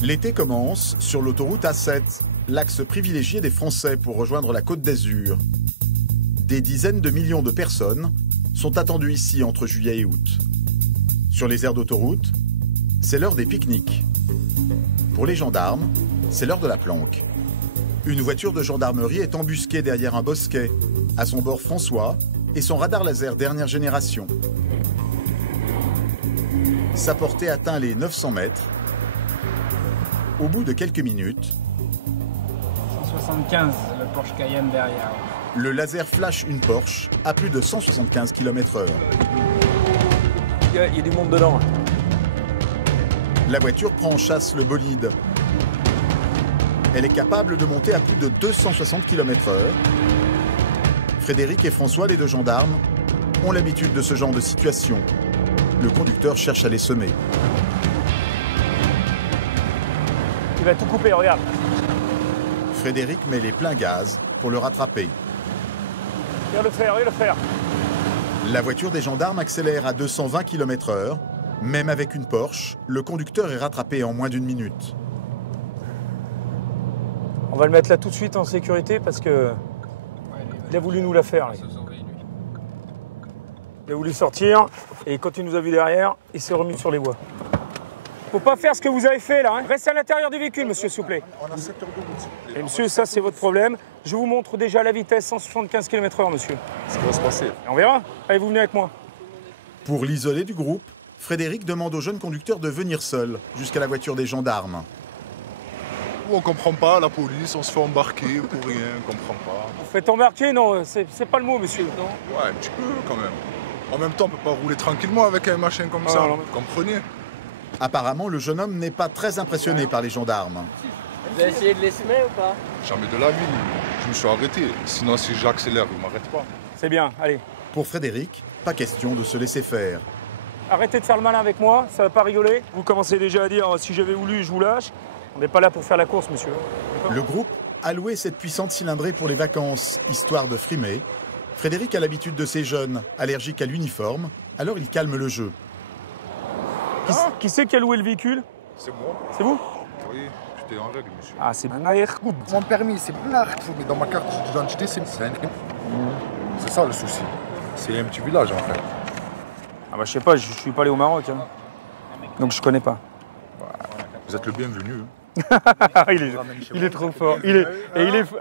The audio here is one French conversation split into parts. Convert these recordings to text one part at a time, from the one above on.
L'été commence sur l'autoroute A7, l'axe privilégié des Français pour rejoindre la Côte d'Azur. Des dizaines de millions de personnes sont attendues ici entre juillet et août. Sur les aires d'autoroute, c'est l'heure des pique-niques. Pour les gendarmes, c'est l'heure de la planque. Une voiture de gendarmerie est embusquée derrière un bosquet. À son bord, François et son radar laser dernière génération. Sa portée atteint les 900 mètres. Au bout de quelques minutes, 175, le Porsche Cayenne derrière. le laser flash une Porsche à plus de 175 km/h. Il y a du monde dedans. La voiture prend en chasse le bolide. Elle est capable de monter à plus de 260 km/h. Frédéric et François, les deux gendarmes, ont l'habitude de ce genre de situation. Le conducteur cherche à les semer. Il va tout couper, regarde. Frédéric met les pleins gaz pour le rattraper. Viens le faire, viens le faire. La voiture des gendarmes accélère à 220 km/h. Même avec une Porsche, le conducteur est rattrapé en moins d'une minute. On va le mettre là tout de suite en sécurité parce que il a voulu nous la faire. Lui. Il a voulu sortir et quand il nous a vu derrière, il s'est remis sur les voies. Faut pas faire ce que vous avez fait là. Hein. Restez à l'intérieur du véhicule, monsieur, s'il vous plaît. On a 7 heures de route. Et monsieur, ça c'est votre problème. Je vous montre déjà la vitesse 175 km/h, monsieur. Ce qui va se passer. Et on verra. Allez, vous venez avec moi. Pour l'isoler du groupe, Frédéric demande au jeune conducteur de venir seul jusqu'à la voiture des gendarmes. On comprend pas la police, on se fait embarquer pour rien, on comprend pas. Vous faites embarquer? Non, c'est pas le mot, monsieur. Non. Ouais, un petit peu quand même. En même temps, on peut pas rouler tranquillement avec un machin comme ça, non. vous comprenez? Apparemment, le jeune homme n'est pas très impressionné par les gendarmes. Vous avez essayé de les semer ou pas? Jamais de la vie. Je me suis arrêté. Sinon, si j'accélère, ils m'arrêtent pas. C'est bien, allez. Pour Frédéric, pas question de se laisser faire. Arrêtez de faire le malin avec moi, ça va pas rigoler. Vous commencez déjà à dire si j'avais voulu, je vous lâche. On n'est pas là pour faire la course, monsieur. Le groupe a loué cette puissante cylindrée pour les vacances, histoire de frimer. Frédéric a l'habitude de ces jeunes, allergiques à l'uniforme, alors il calme le jeu. Qui c'est qui a loué le véhicule? C'est moi. C'est vous? Oui, tout est en règle, monsieur. Ah, c'est Mon permis, c'est Blark, mais dans ma carte d'identité, c'est un... C'est ça le souci. C'est un petit village, en fait. Ah bah je sais pas, je suis pas allé au Maroc. Hein. Donc je connais pas. Vous êtes le bienvenu. il est trop fort.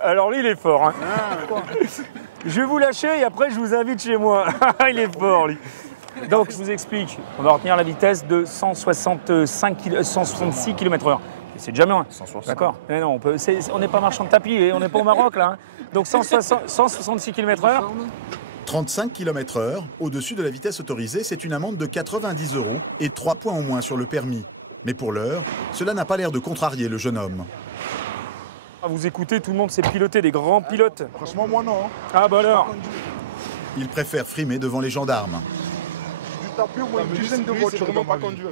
Alors lui, il est fort. Hein. Je vais vous lâcher et après, je vous invite chez moi. Il est fort, lui. Donc, je vous explique. On va retenir la vitesse de 166 km/h. C'est déjà bien. 160. D'accord. Mais non, on n'est pas marchand de tapis et on n'est pas au Maroc, là. Hein. Donc, 166 km/h. 35 km/h, au-dessus de la vitesse autorisée, c'est une amende de 90 € et 3 points en moins sur le permis. Mais pour l'heure, cela n'a pas l'air de contrarier le jeune homme. Ah, vous écoutez, tout le monde sait piloter, des grands pilotes. Franchement, moi, non. Ah bah alors. Il préfère frimer devant les gendarmes. Du tapis au moins une dizaine de voitures vraiment pas conduire.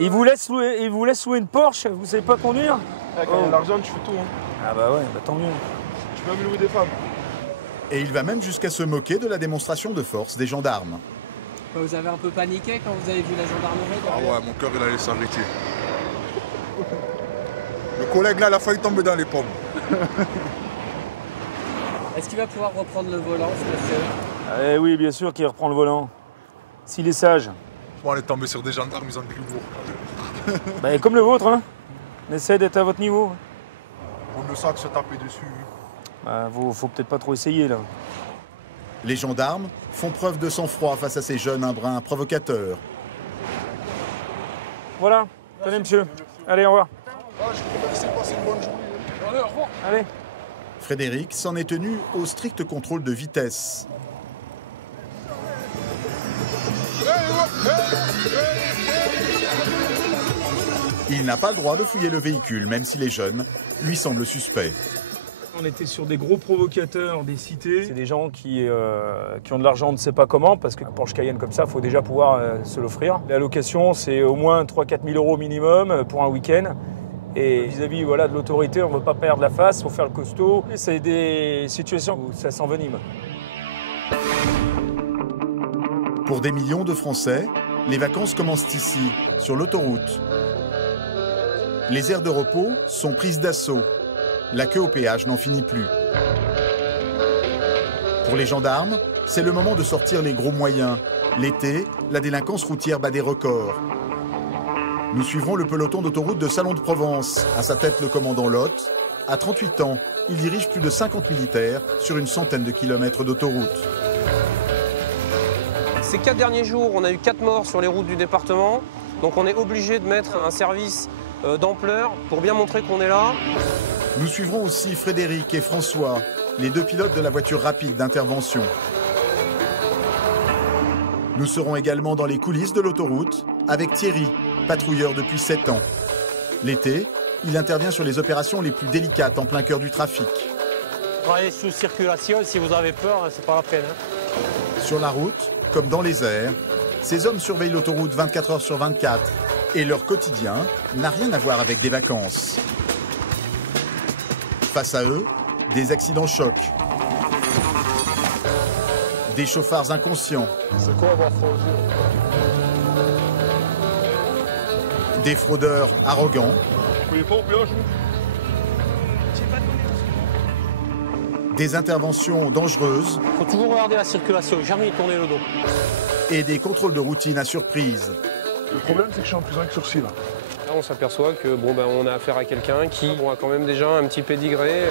Il vous laisse louer une Porsche, vous savez pas conduire? Quand il y a l'argent, tu fais tout. Hein. Ah bah ouais, bah tant mieux. Tu peux même louer des femmes. Et il va même jusqu'à se moquer de la démonstration de force des gendarmes. Vous avez un peu paniqué quand vous avez vu la gendarmerie Ah derrière? ouais, mon cœur, il allait s'arrêter. Le collègue, là, il a failli tomber dans les pommes. Est-ce qu'il va pouvoir reprendre le volant, ce monsieur? Eh oui, bien sûr qu'il reprend le volant. S'il est sage. Bon, on est tombé sur des gendarmes, ils ont du lourd. Bah, comme le vôtre, hein. On essaie d'être à votre niveau. On le sac se taper dessus. Bah, faut peut-être pas trop essayer, là. Les gendarmes font preuve de sang-froid face à ces jeunes un brin provocateurs. Voilà, tenez monsieur. Allez, au revoir. Ah, je vous remercie, passez une bonne journée. Allez, au revoir. Allez. Frédéric s'en est tenu au strict contrôle de vitesse. Il n'a pas le droit de fouiller le véhicule, même si les jeunes lui semblent suspects. On était sur des gros provocateurs des cités. C'est des gens qui ont de l'argent, on ne sait pas comment, parce que Porsche Cayenne comme ça, il faut déjà pouvoir se l'offrir. La location, c'est au moins 3 000 à 4 000 € minimum pour un week-end. Et vis-à-vis voilà, de l'autorité, on ne veut pas perdre la face, il faut faire le costaud. C'est des situations où ça s'envenime. Pour des millions de Français, Les vacances commencent ici, sur l'autoroute. Les aires de repos sont prises d'assaut. La queue au péage n'en finit plus. Pour les gendarmes, c'est le moment de sortir les gros moyens. L'été, la délinquance routière bat des records. Nous suivrons le peloton d'autoroute de Salon de Provence. À sa tête, le commandant Lotte. À 38 ans, il dirige plus de 50 militaires sur une centaine de kilomètres d'autoroute. Ces 4 derniers jours, on a eu 4 morts sur les routes du département. Donc on est obligé de mettre un service d'ampleur pour bien montrer qu'on est là. Nous suivrons aussi Frédéric et François, les 2 pilotes de la voiture rapide d'intervention. Nous serons également dans les coulisses de l'autoroute avec Thierry, patrouilleur depuis 7 ans. L'été, il intervient sur les opérations les plus délicates en plein cœur du trafic. Travailler sous circulation, si vous avez peur, c'est pas la peine. Sur la route, comme dans les airs, ces hommes surveillent l'autoroute 24 heures sur 24 et leur quotidien n'a rien à voir avec des vacances. Face à eux, des accidents chocs, des chauffards inconscients, C'est quoi avoir frangé? des fraudeurs arrogants, Vous voyez pas au péage, vous? des interventions dangereuses Il faut toujours regarder la circulation, jamais y tourner le dos. et des contrôles de routine à surprise. Le problème, c'est que je suis en prison avec sursis, là. Là, on s'aperçoit que on a affaire à quelqu'un qui a quand même déjà un petit pédigré.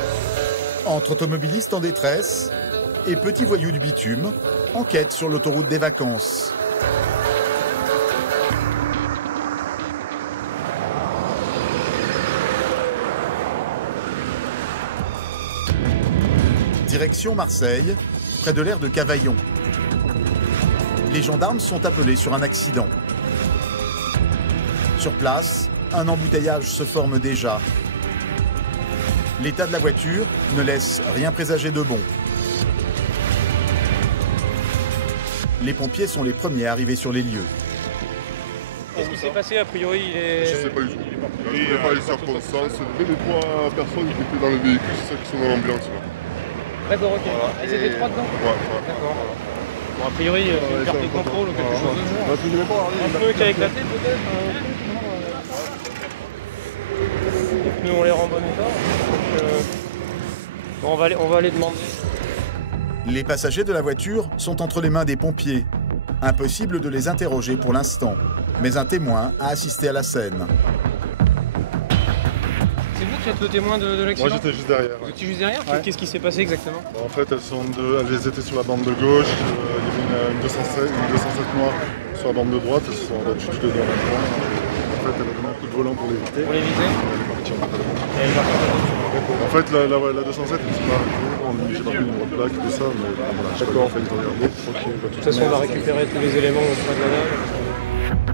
Entre automobilistes en détresse et petits voyous du bitume, enquête sur l'autoroute des vacances. Direction Marseille, près de l'aire de Cavaillon. Les gendarmes sont appelés sur un accident. Sur place, un embouteillage se forme déjà. L'état de la voiture ne laisse rien présager de bon. Les pompiers sont les premiers à arriver sur les lieux. Qu'est-ce qui s'est passé a priori? Je sais pas du tout. Je ne connais pas les circonstances. Les 3 personnes qui étaient dans le véhicule, c'est celles qui sont dans l'ambulance. D'accord, ok. Ils étaient 3 dedans? Ouais. D'accord. Bon, a priori, une carte de contrôle ou quelque chose de genre. Un pneu qui a éclaté peut-être? Les pneus ont l'air en bon état. Donc, on va aller demander. Les passagers de la voiture sont entre les mains des pompiers. Impossible de les interroger pour l'instant. Mais un témoin a assisté à la scène. C'est vous qui êtes le témoin de l'accident? Moi, j'étais juste derrière. Vous étiez juste derrière? Qu'est-ce qui s'est passé exactement? En fait, elles étaient sur la bande de gauche. Il y avait une 207 noire sur la bande de droite. Elles se sont abattues toutes les deux en même temps. En fait, elle a donné un coup de volant pour l'éviter. Pour l'éviter? Elle est partie en fait. Et elle est partie en En fait, la 207, elle s'est pas arrêtée. J'ai pas pris le numéro de plaque, tout ça, mais voilà, j'ai pas fait de regarder. De toute façon, on va récupérer tous les éléments auprès de la dame.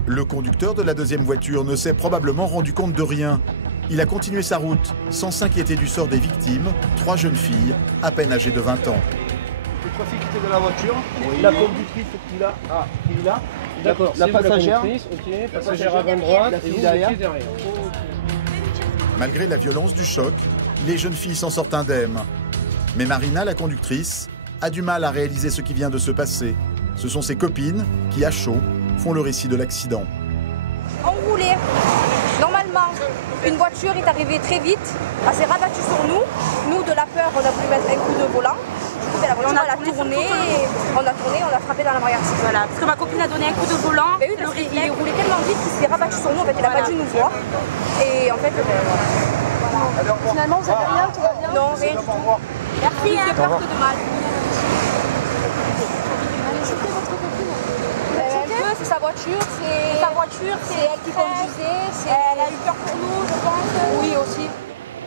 Le conducteur de la deuxième voiture ne s'est probablement rendu compte de rien. Il a continué sa route sans s'inquiéter du sort des victimes, 3 jeunes filles, à peine âgées de 20 ans. Le trafic était de la voiture, Oui. la conductrice qui est là, qui est là. D'accord, La passagère, ok, passagère à 20 droite, la et fille vous derrière. étiez derrière. Malgré la violence du choc, les jeunes filles s'en sortent indemnes. Mais Marina, la conductrice, a du mal à réaliser ce qui vient de se passer. Ce sont ses copines qui, à chaud, font le récit de l'accident. On roulait. Normalement, une voiture est arrivée très vite, elle s'est rabattue sur nous. Nous, de la peur, on a voulu mettre un coup de volant. Du coup, la voiture, elle a tourné, on a frappé dans la barrière. Voilà, parce que ma copine a donné un coup de volant. Mais oui, parce qu'il roulait tellement vite qu'il s'est rabattu sur nous, en fait, il n'a pas dû nous voir. Et en fait, voilà. Finalement, vous avez rien, tout va bien? Non, rien du tout. Merci, Plus de peur que de mal. C'est sa voiture, c'est elle qui conduisait, elle a eu peur pour nous, je pense. Oui, aussi.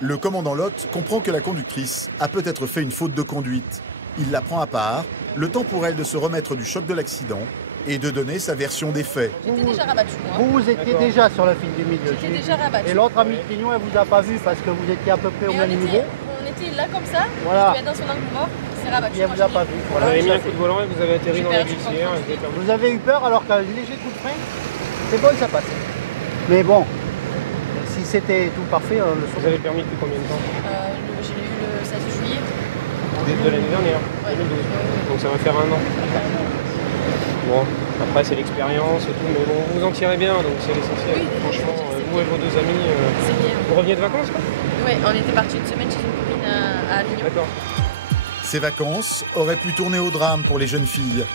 Le commandant Lotte comprend que la conductrice a peut-être fait une faute de conduite. Il la prend à part, le temps pour elle de se remettre du choc de l'accident et de donner sa version des faits. J'étais déjà rabattue, moi. Vous étiez déjà sur la file du milieu. J'étais déjà rabattue. Et l'autre ami Clignon, elle vous a pas vu parce que vous étiez à peu près au même niveau. On était là comme ça, Voilà. je vais dans son angle mort, c'est rabattu. Et elle vous a pas vu. Vous Voilà. avez mis un coup de volant et vous avez atterri dans la glissière. Vous avez eu peur alors qu'un léger coup de frein, c'est bon, ça passe. Mais bon, si c'était tout parfait, on le Vous saurait. avez le permis depuis combien de temps? Je l'ai eu le 16 juillet. De l'année dernière, 2012. Donc ça va faire 1 an. Bon, Après, c'est l'expérience et tout, mais bon, vous en tirez bien, donc c'est l'essentiel. Franchement, vous et vos deux amis, vous reveniez de vacances, quoi? Oui, on était partis une semaine chez une copine à Avignon. D'accord. Ces vacances auraient pu tourner au drame pour les jeunes filles.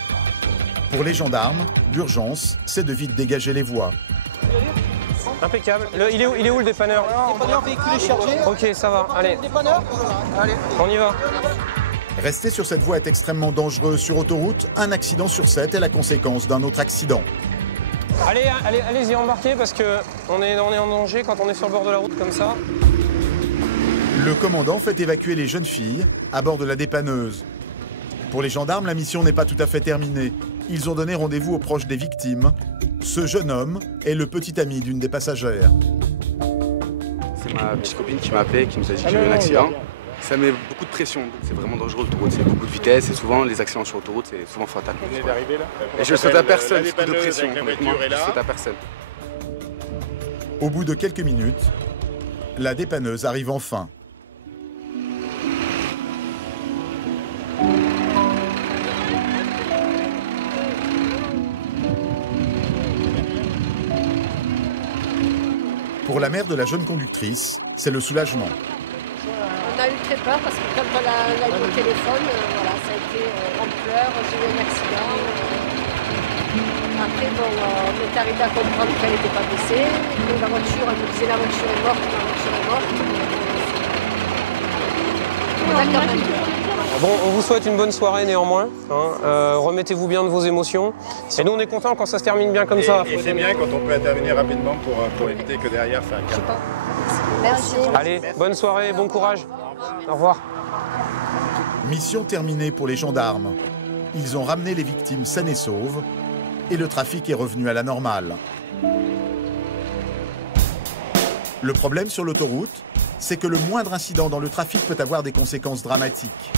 Pour les gendarmes, l'urgence, c'est de vite dégager les voies. Impeccable. Il est où le dépanneur? Dépanneur véhicule chargé. Ok, ça va, allez. Dépanneur. Allez. On y va. Rester sur cette voie est extrêmement dangereux. Sur autoroute, un accident sur 7 est la conséquence d'un autre accident. Allez-y, embarquez parce qu'on est en danger quand on est sur le bord de la route comme ça. Le commandant fait évacuer les jeunes filles à bord de la dépanneuse. Pour les gendarmes, la mission n'est pas tout à fait terminée. Ils ont donné rendez-vous aux proches des victimes. Ce jeune homme est le petit ami d'une des passagères. C'est ma petite copine qui m'a appelé, qui nous a dit qu'il y avait un accident. Ça met beaucoup de pression, c'est vraiment dangereux l'autoroute, c'est beaucoup de vitesse et souvent les accidents sur l'autoroute c'est souvent fatal. Vous venez d'arriver là? Et je le souhaite à personne, ce coup de pression, honnêtement, je le souhaite à personne. Au bout de quelques minutes, la dépanneuse arrive enfin. Pour la mère de la jeune conductrice, c'est le soulagement. On a eu très peur parce que quand on a eu au téléphone, voilà, ça a été en pleurs, j'ai eu un accident. Après, bon, on est arrivé à comprendre qu'elle n'était pas blessée. Et la voiture, elle nous disait la voiture est morte, la voiture est morte. On a quand même peur. Bon, on vous souhaite une bonne soirée néanmoins. Remettez-vous bien de vos émotions. Et nous, on est contents quand ça se termine bien comme ça. Et c'est bien quand on peut intervenir rapidement pour éviter que derrière ça casse. Merci. Allez, bonne soirée, bon courage. Au revoir. Mission terminée pour les gendarmes. Ils ont ramené les victimes saines et sauves et le trafic est revenu à la normale. Le problème sur l'autoroute, c'est que le moindre incident dans le trafic peut avoir des conséquences dramatiques.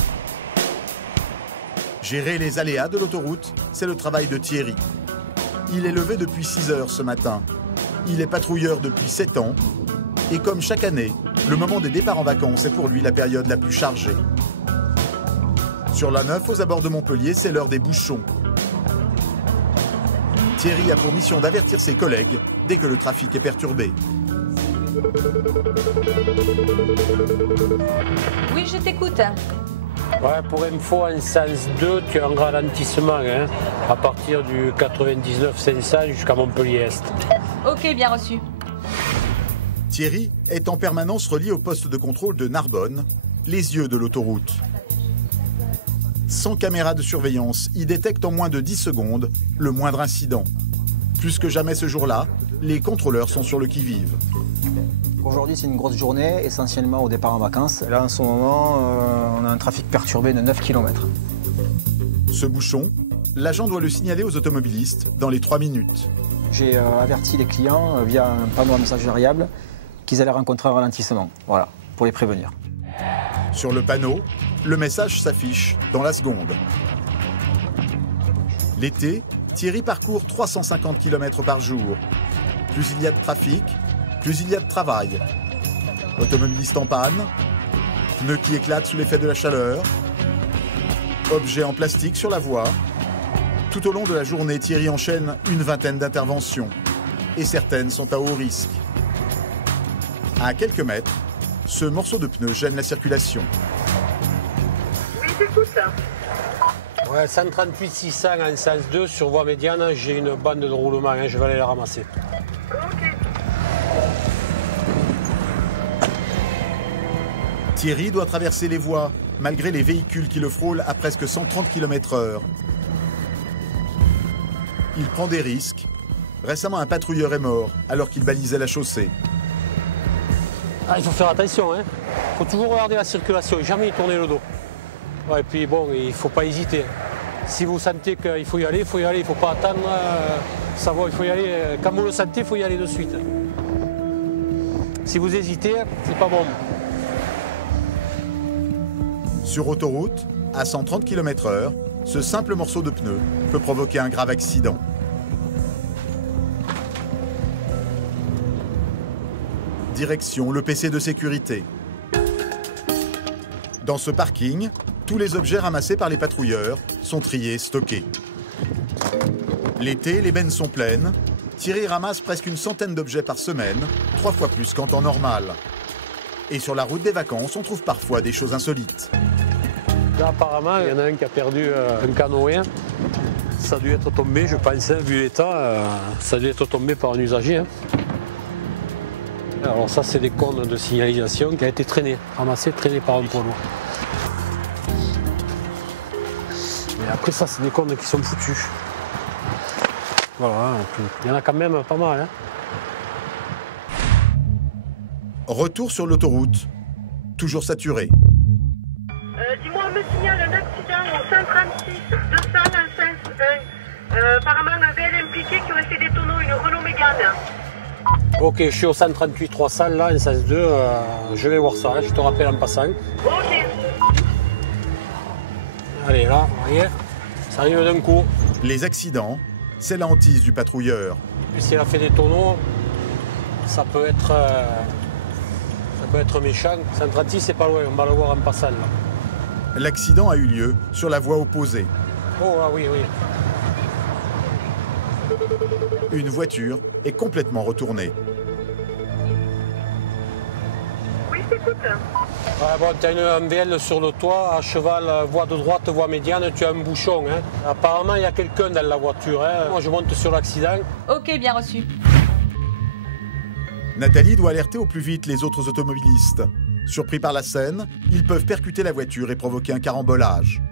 Gérer les aléas de l'autoroute, c'est le travail de Thierry. Il est levé depuis 6 heures ce matin. Il est patrouilleur depuis 7 ans. Et comme chaque année, le moment des départs en vacances est pour lui la période la plus chargée. Sur la 9, aux abords de Montpellier, c'est l'heure des bouchons. Thierry a pour mission d'avertir ses collègues dès que le trafic est perturbé. Oui, je t'écoute. Ouais, pour info, en sens 2, tu as un ralentissement hein, à partir du 99-500 jusqu'à Montpellier-Est. Ok, bien reçu. Thierry est en permanence relié au poste de contrôle de Narbonne, les yeux de l'autoroute. Sans caméra de surveillance, il détecte en moins de 10 secondes le moindre incident. Plus que jamais ce jour-là, les contrôleurs sont sur le qui-vive. Aujourd'hui, c'est une grosse journée, essentiellement au départ en vacances. Là, en ce moment, on a un trafic perturbé de 9 km. Ce bouchon, l'agent doit le signaler aux automobilistes dans les 3 minutes. J'ai averti les clients via un panneau à message variable qu'ils allaient rencontrer un ralentissement. Voilà, pour les prévenir. Sur le panneau, le message s'affiche dans la seconde. L'été, Thierry parcourt 350 km par jour. Plus il y a de trafic, plus il y a de travail. Automobiliste en panne, pneus qui éclatent sous l'effet de la chaleur, objets en plastique sur la voie. Tout au long de la journée, Thierry enchaîne une vingtaine d'interventions. Et certaines sont à haut risque. À quelques mètres, ce morceau de pneu gêne la circulation. Oui, t'écoute. Ouais, 138 600 en sens 2 sur voie médiane, j'ai une bande de roulement, hein, je vais aller la ramasser. Ok. Thierry doit traverser les voies, malgré les véhicules qui le frôlent à presque 130 km/h. Il prend des risques. Récemment, un patrouilleur est mort alors qu'il balisait la chaussée. Ah, il faut faire attention, il faut toujours regarder la circulation, jamais y tourner le dos. Ouais, et puis bon, il ne faut pas hésiter. Si vous sentez qu'il faut y aller, il faut y aller, il ne faut pas attendre, savoir, il faut y aller. Quand vous le sentez, il faut y aller de suite. Si vous hésitez, c'est pas bon. Sur autoroute, à 130 km/h, ce simple morceau de pneu peut provoquer un grave accident. Direction le PC de sécurité. Dans ce parking, tous les objets ramassés par les patrouilleurs sont triés et stockés. L'été, les bennes sont pleines. Thierry ramasse presque une centaine d'objets par semaine, 3 fois plus qu'en temps normal. Et sur la route des vacances, on trouve parfois des choses insolites. Là, apparemment, il y en a un qui a perdu un canoë. Ça a dû être tombé, je pense, vu l'état, ça a dû être tombé par un usager. Alors ça, c'est des cônes de signalisation qui a été ramassé, traîné par un poids lourd. Et après ça, c'est des cônes qui sont foutus. Voilà, il y en a quand même pas mal. Hein. Retour sur l'autoroute, toujours saturé. Dis-moi, on me signale un accident au 136 200 en sens 1. Apparemment, un VL impliqué qui aurait fait des tonneaux, une Renault Mégane. Ok, je suis au 138 300, là, en sens 2. Je vais voir ça, hein, je te rappelle en passant. Ok. Allez, là, vous voyez, ça arrive d'un coup. Les accidents, c'est la hantise du patrouilleur. Puis s'il a fait des tonneaux, ça peut être méchant. 136, c'est pas loin, on va le voir en passant. L'accident a eu lieu sur la voie opposée. Oh, ah oui, oui. Une voiture est complètement retournée. Oui, j'écoute. Bon, tu as un VL sur le toit, à cheval, voie de droite, voie médiane, tu as un bouchon. Hein. Apparemment, il y a quelqu'un dans la voiture. Hein. Moi, je monte sur l'accident. Ok, bien reçu. Nathalie doit alerter au plus vite les autres automobilistes. Surpris par la scène, ils peuvent percuter la voiture et provoquer un carambolage.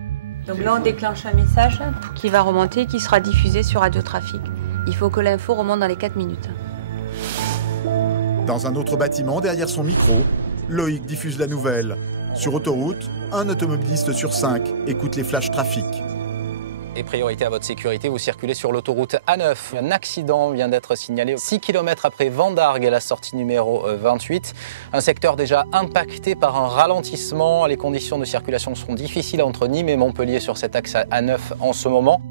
Donc là, on déclenche un message qui va remonter, qui sera diffusé sur Radio Trafic. Il faut que l'info remonte dans les 4 minutes. Dans un autre bâtiment, derrière son micro, Loïc diffuse la nouvelle. Sur autoroute, un automobiliste sur 5 écoute les flashs trafic. Et priorité à votre sécurité, vous circulez sur l'autoroute A9. Un accident vient d'être signalé 6 km après Vendargues, la sortie numéro 28. Un secteur déjà impacté par un ralentissement. Les conditions de circulation seront difficiles entre Nîmes et Montpellier sur cet axe A9 en ce moment.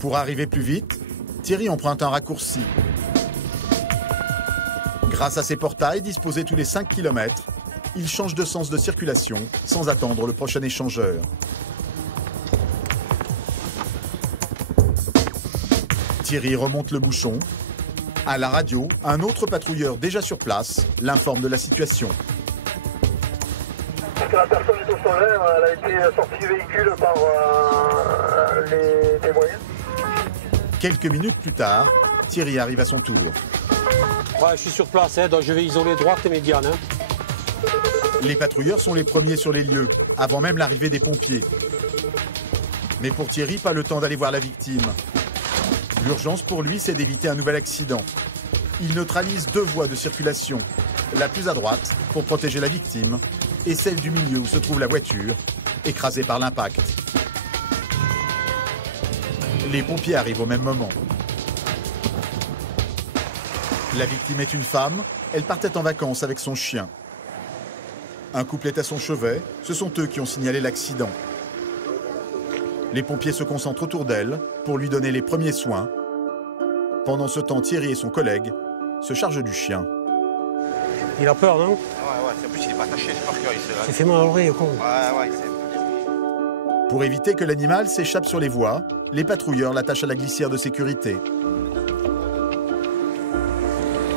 Pour arriver plus vite, Thierry emprunte un raccourci. Grâce à ses portails disposés tous les 5 km, il change de sens de circulation sans attendre le prochain échangeur. Thierry remonte le bouchon. À la radio, un autre patrouilleur déjà sur place l'informe de la situation. Parce que la personne est au solaire, elle a été sortie du véhicule par les témoins. Quelques minutes plus tard, Thierry arrive à son tour. Ouais, je suis sur place, hein, donc je vais isoler droite et médiane. Hein. Les patrouilleurs sont les premiers sur les lieux, avant même l'arrivée des pompiers. Mais pour Thierry, pas le temps d'aller voir la victime. L'urgence pour lui, c'est d'éviter un nouvel accident. Il neutralise 2 voies de circulation. La plus à droite, pour protéger la victime, et celle du milieu où se trouve la voiture, écrasée par l'impact. Les pompiers arrivent au même moment. La victime est une femme, elle partait en vacances avec son chien. Un couple est à son chevet, ce sont eux qui ont signalé l'accident. Les pompiers se concentrent autour d'elle pour lui donner les premiers soins. Pendant ce temps, Thierry et son collègue se chargent du chien. Il a peur, non? Ouais, en plus il est pas attaché, j'ai peur qu'il se... Il fait mal à l'oreille, quoi. Ouais, Pour éviter que l'animal s'échappe sur les voies, les patrouilleurs l'attachent à la glissière de sécurité.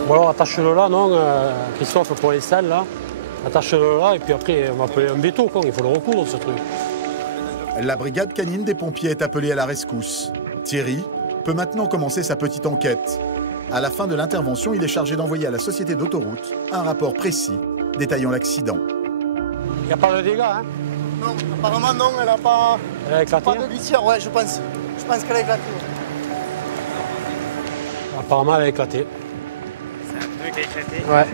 Bon alors attache-le là, non, Christophe, pour les salles, là. Attache-le là, et puis après, on va appeler un béton, quoi. Il faut le recoudre, ce truc. La brigade canine des pompiers est appelée à la rescousse. Thierry peut maintenant commencer sa petite enquête. À la fin de l'intervention, il est chargé d'envoyer à la société d'autoroute un rapport précis détaillant l'accident. Il n'y a pas de dégâts, hein? Non, apparemment non, elle n'a pas... Elle a éclaté? Pas de glissière, ouais, je pense. Je pense qu'elle a éclaté. Apparemment, elle a éclaté. C'est un truc qui a éclaté? Ouais.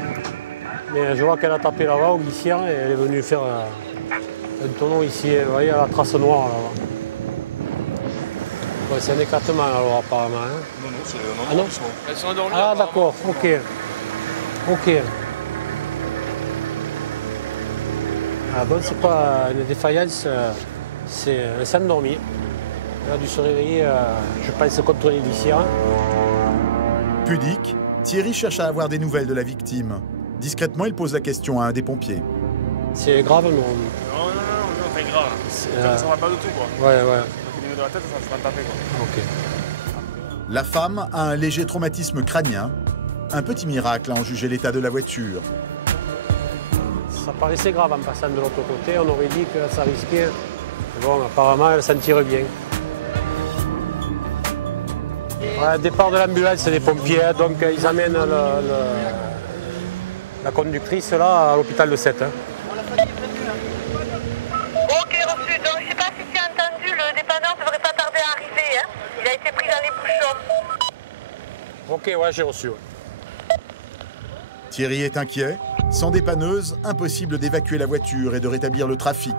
Mais je vois qu'elle a tapé là-bas au glissière et elle est venue faire un tonneau ici, vous voyez, à la trace noire là-bas. Ouais, c'est un éclatement alors apparemment. Hein. Non, c'est ah, non. Elles sont endormies. Ah d'accord, ok. Ok. Ah bon, c'est pas une défaillance, elle s'est endormie. Elle a dû se réveiller, je pense, contre les glissières. Pudique, Thierry cherche à avoir des nouvelles de la victime. Discrètement, il pose la question à un des pompiers. C'est grave, non? Non, enfin grave. Ça va pas du tout, quoi. Ouais. de la tête, ça se va taper. Ok. La femme a un léger traumatisme crânien. Un petit miracle à en juger l'état de la voiture. Ça paraissait grave en passant de l'autre côté, on aurait dit que ça risquait. Bon, apparemment, elle s'en tire bien. Ouais, départ de l'ambulance, c'est des pompiers, donc ils amènent la conductrice là à l'hôpital de Sète. Ok, reçu. Donc, je ne sais pas si tu as entendu, le dépanneur ne devrait pas tarder à arriver. Hein. Il a été pris dans les bouchons. Ok, ouais, j'ai reçu. Ouais. Thierry est inquiet. Sans dépanneuse, impossible d'évacuer la voiture et de rétablir le trafic.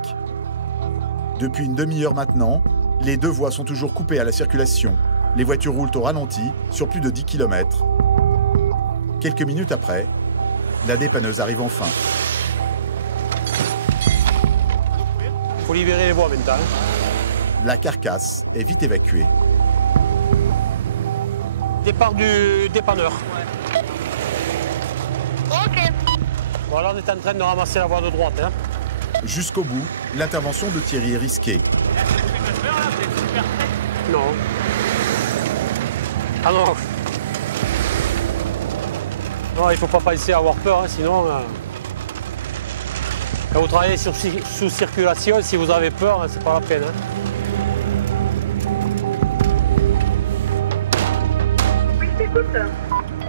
Depuis une demi-heure maintenant, les deux voies sont toujours coupées à la circulation. Les voitures roulent au ralenti sur plus de 10 km. Quelques minutes après, la dépanneuse arrive enfin. Faut libérer les voies maintenant. La carcasse est vite évacuée. Départ du dépanneur. Ok. Voilà, on est en train de ramasser la voie de droite. Hein. Jusqu'au bout, l'intervention de Thierry est risquée. Non. Ah non. Non, il ne faut pas penser à avoir peur, hein, sinon... Quand vous travaillez sous circulation, si vous avez peur, c'est pas la peine. Hein. Oui, je t'écoute.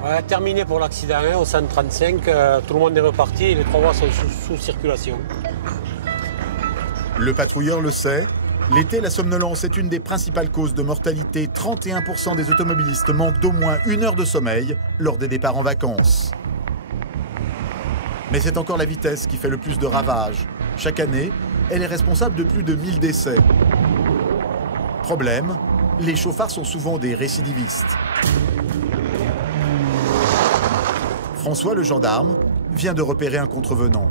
Ouais, terminé pour l'accident, hein, au 135, tout le monde est reparti et les trois voies sont sous circulation. Le patrouilleur le sait, l'été, la somnolence est une des principales causes de mortalité. 31% des automobilistes manquent d'au moins 1 heure de sommeil lors des départs en vacances. Mais c'est encore la vitesse qui fait le plus de ravages. Chaque année, elle est responsable de plus de 1000 décès. Problème, les chauffards sont souvent des récidivistes. François, le gendarme, vient de repérer un contrevenant.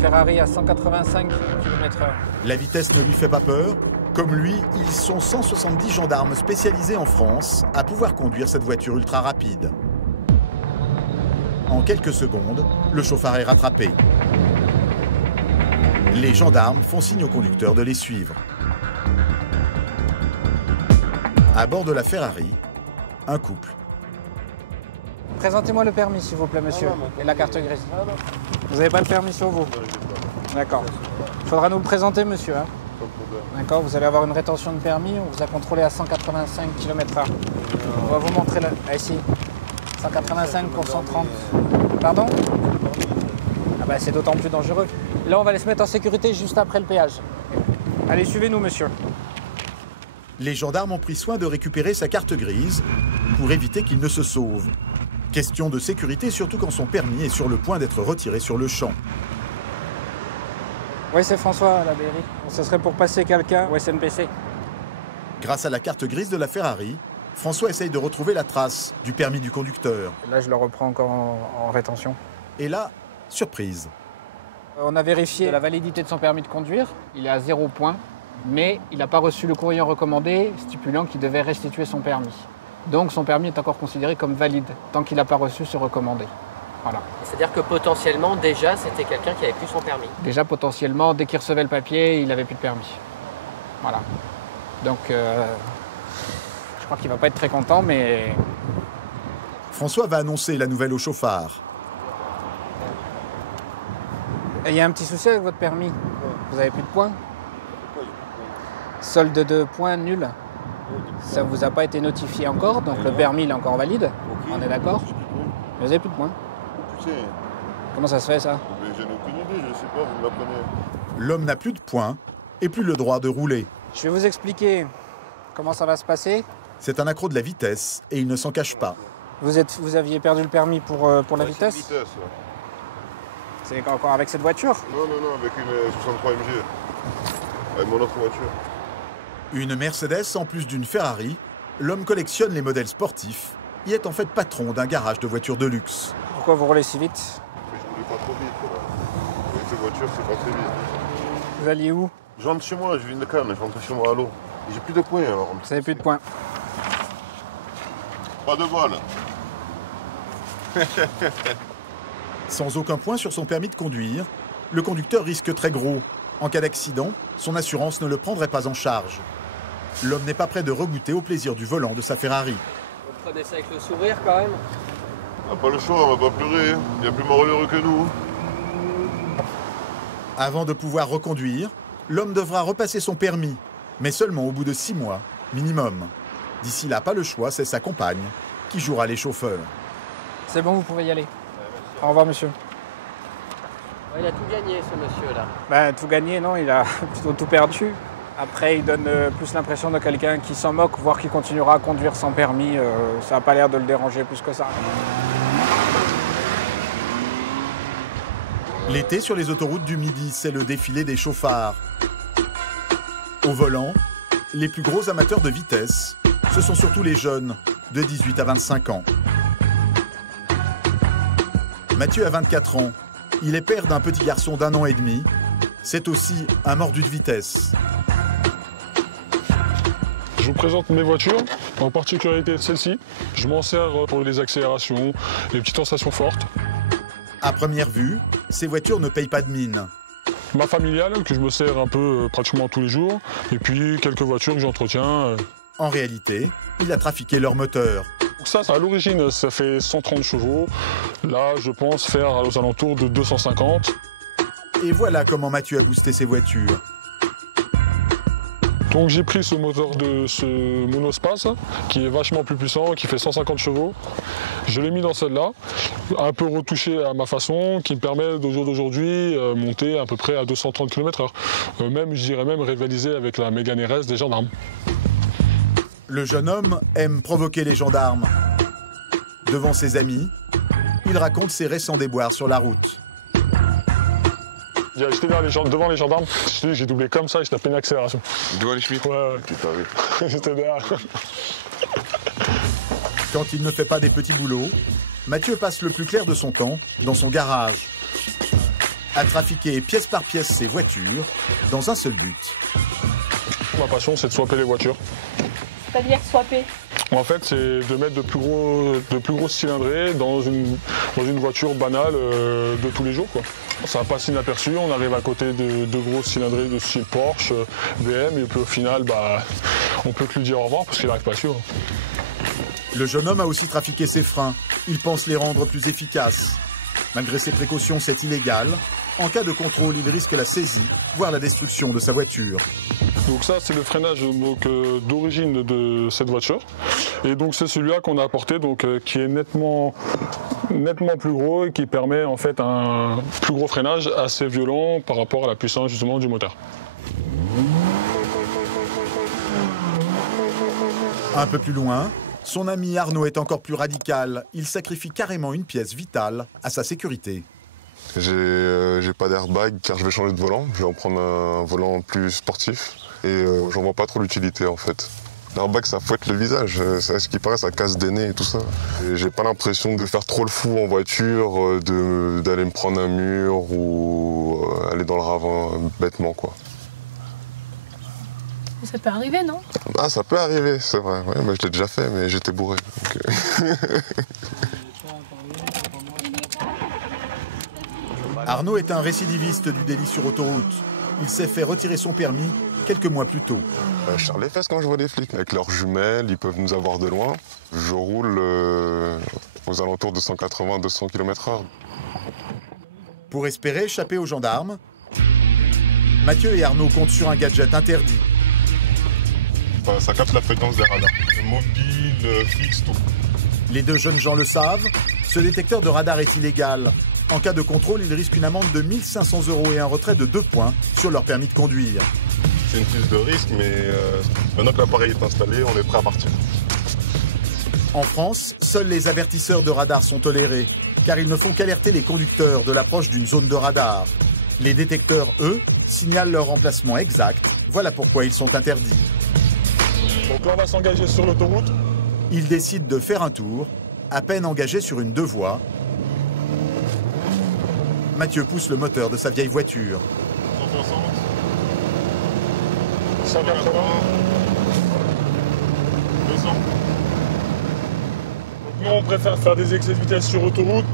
Ferrari à 185 km/h. La vitesse ne lui fait pas peur. Comme lui, ils sont 170 gendarmes spécialisés en France à pouvoir conduire cette voiture ultra rapide. En quelques secondes, le chauffard est rattrapé. Les gendarmes font signe au conducteur de les suivre. À bord de la Ferrari, un couple. Présentez-moi le permis, s'il vous plaît, monsieur, et la carte grise. Vous n'avez pas le permis sur vous? D'accord. Il faudra nous le présenter, monsieur. Hein. D'accord, vous allez avoir une rétention de permis. On vous a contrôlé à 185 km/h. On va vous montrer là. Ah, ici. 185 pour 130. Pardon? Ah bah, c'est d'autant plus dangereux. Là, on va les se mettre en sécurité juste après le péage. Allez, suivez-nous, monsieur. Les gendarmes ont pris soin de récupérer sa carte grise pour éviter qu'il ne se sauve. Question de sécurité, surtout quand son permis est sur le point d'être retiré sur le champ. Oui, c'est François à la BRI. Ce serait pour passer quelqu'un au SNPC. Grâce à la carte grise de la Ferrari, François essaye de retrouver la trace du permis du conducteur. Là, je le reprends encore en rétention. Et là, surprise. On a vérifié la validité de son permis de conduire. Il est à 0 point, mais il n'a pas reçu le courrier recommandé stipulant qu'il devait restituer son permis. Donc son permis est encore considéré comme valide tant qu'il n'a pas reçu ce recommandé. Voilà. C'est-à-dire que potentiellement, déjà, c'était quelqu'un qui avait plus son permis. Déjà, potentiellement, dès qu'il recevait le papier, il n'avait plus de permis. Voilà. Donc, je crois qu'il ne va pas être très content, mais... François va annoncer la nouvelle au chauffard. Il y a un petit souci avec votre permis. Vous n'avez plus de points? Solde de points nul. Ça ne vous a pas été notifié encore, donc le permis il est encore valide. On est d'accord? Vous n'avez plus de points. Comment ça se fait, ça? Je n'ai aucune idée, je ne sais pas, vous me l'apprenez. L'homme n'a plus de points et plus le droit de rouler. Je vais vous expliquer comment ça va se passer. C'est un accro de la vitesse et il ne s'en cache pas. Vous aviez perdu le permis pour la vitesse? Vitesse, ouais. C'est encore avec cette voiture? Non, avec une 63 MG. Avec mon autre voiture. Une Mercedes en plus d'une Ferrari, l'homme collectionne les modèles sportifs. Il est en fait patron d'un garage de voitures de luxe. Pourquoi vous roulez si vite? Mais je roulais pas trop vite. Avec ces voitures, c'est pas très vite. Vous alliez où? Je rentre chez moi, je viens de Cannes, je rentre chez moi à l'eau. J'ai plus de points alors. Vous n'avez plus de points. Pas de vol. Sans aucun point sur son permis de conduire, le conducteur risque très gros. En cas d'accident, son assurance ne le prendrait pas en charge. L'homme n'est pas prêt de regoûter au plaisir du volant de sa Ferrari. Vous prenez ça avec le sourire quand même? On n'a pas le choix, on va pas pleurer. Il y a plus malheureux que nous. Avant de pouvoir reconduire, l'homme devra repasser son permis, mais seulement au bout de 6 mois, minimum. D'ici là, pas le choix, c'est sa compagne qui jouera les chauffeurs. C'est bon, vous pouvez y aller. Au revoir, monsieur. Ouais, il a tout gagné, ce monsieur-là. Ben, tout gagné, non, il a plutôt tout perdu. Après, il donne plus l'impression de quelqu'un qui s'en moque, voire qui continuera à conduire sans permis. Ça n'a pas l'air de le déranger plus que ça. L'été, sur les autoroutes du Midi, c'est le défilé des chauffards. Au volant, les plus gros amateurs de vitesse, ce sont surtout les jeunes, de 18 à 25 ans. Mathieu a 24 ans. Il est père d'un petit garçon d'1 an et demi. C'est aussi un mordu de vitesse. Je vous présente mes voitures, en particularité celle-ci. Je m'en sers pour les accélérations, les petites sensations fortes. À première vue, ces voitures ne payent pas de mine. Ma familiale, que je me sers un peu pratiquement tous les jours, et puis quelques voitures que j'entretiens. En réalité, il a trafiqué leur moteur. Ça, à l'origine, ça fait 130 chevaux. Là, je pense faire aux alentours de 250. Et voilà comment Mathieu a boosté ses voitures. Donc j'ai pris ce moteur de ce monospace, qui est vachement plus puissant, qui fait 150 chevaux. Je l'ai mis dans celle-là, un peu retouché à ma façon, qui me permet au jour d'aujourd'hui monter à peu près à 230 km/h. Même, je dirais même, rivaliser avec la Mégane RS des gendarmes. Le jeune homme aime provoquer les gendarmes. Devant ses amis, il raconte ses récents déboires sur la route. J'étais devant les gendarmes, j'ai doublé comme ça et je tapais une accélération. Devant les Schmitt? Ouais. Tu t'avais. J'étais derrière. Quand il ne fait pas des petits boulots, Mathieu passe le plus clair de son temps dans son garage, à trafiquer pièce par pièce ses voitures dans un seul but. Ma passion, c'est de swapper les voitures. C'est-à-dire swapper? En fait, c'est de mettre de plus grosses cylindrées dans une voiture banale de tous les jours, quoi. Ça passe inaperçu, on arrive à côté de grosses cylindrées de style Porsche, BM, et puis au final, on peut que lui dire au revoir parce qu'il n'arrive pas à suivre. Le jeune homme a aussi trafiqué ses freins. Il pense les rendre plus efficaces. Malgré ses précautions, c'est illégal. En cas de contrôle, il risque la saisie, voire la destruction de sa voiture. Donc ça, c'est le freinage d'origine de cette voiture. Et donc c'est celui-là qu'on a apporté, qui est nettement plus gros et qui permet en fait un plus gros freinage assez violent par rapport à la puissance justement du moteur. Un peu plus loin, son ami Arnaud est encore plus radical. Il sacrifie carrément une pièce vitale à sa sécurité. J'ai pas d'airbag car je vais changer de volant. Je vais en prendre un volant plus sportif et j'en vois pas trop l'utilité en fait. L'airbag ça fouette le visage, à ce qui paraît ça casse des nez et tout ça. J'ai pas l'impression de faire trop le fou en voiture, d'aller me prendre un mur ou aller dans le ravin bêtement quoi. Ça peut arriver, non? Ah ça peut arriver, c'est vrai, ouais, je l'ai déjà fait mais j'étais bourré. Donc, Arnaud est un récidiviste du délit sur autoroute. Il s'est fait retirer son permis quelques mois plus tôt. Je serre les fesses quand je vois les flics. Avec leurs jumelles, ils peuvent nous avoir de loin. Je roule aux alentours de 180-200 km/h. Pour espérer échapper aux gendarmes, Mathieu et Arnaud comptent sur un gadget interdit. Ça capte la fréquence des radars. Mobile, fixe, tout. Les deux jeunes gens le savent, ce détecteur de radar est illégal. En cas de contrôle, ils risquent une amende de 1 500 € et un retrait de 2 points sur leur permis de conduire. C'est une prise de risque, mais maintenant que l'appareil est installé, on est prêt à partir. En France, seuls les avertisseurs de radar sont tolérés, car ils ne font qu'alerter les conducteurs de l'approche d'une zone de radar. Les détecteurs, eux, signalent leur emplacement exact. Voilà pourquoi ils sont interdits. Donc là, on va s'engager sur l'autoroute. Ils décident de faire un tour, à peine engagés sur une 2 voies. Mathieu pousse le moteur de sa vieille voiture. 160. 180. 200. Donc nous, on préfère faire des excès de vitesse sur autoroute.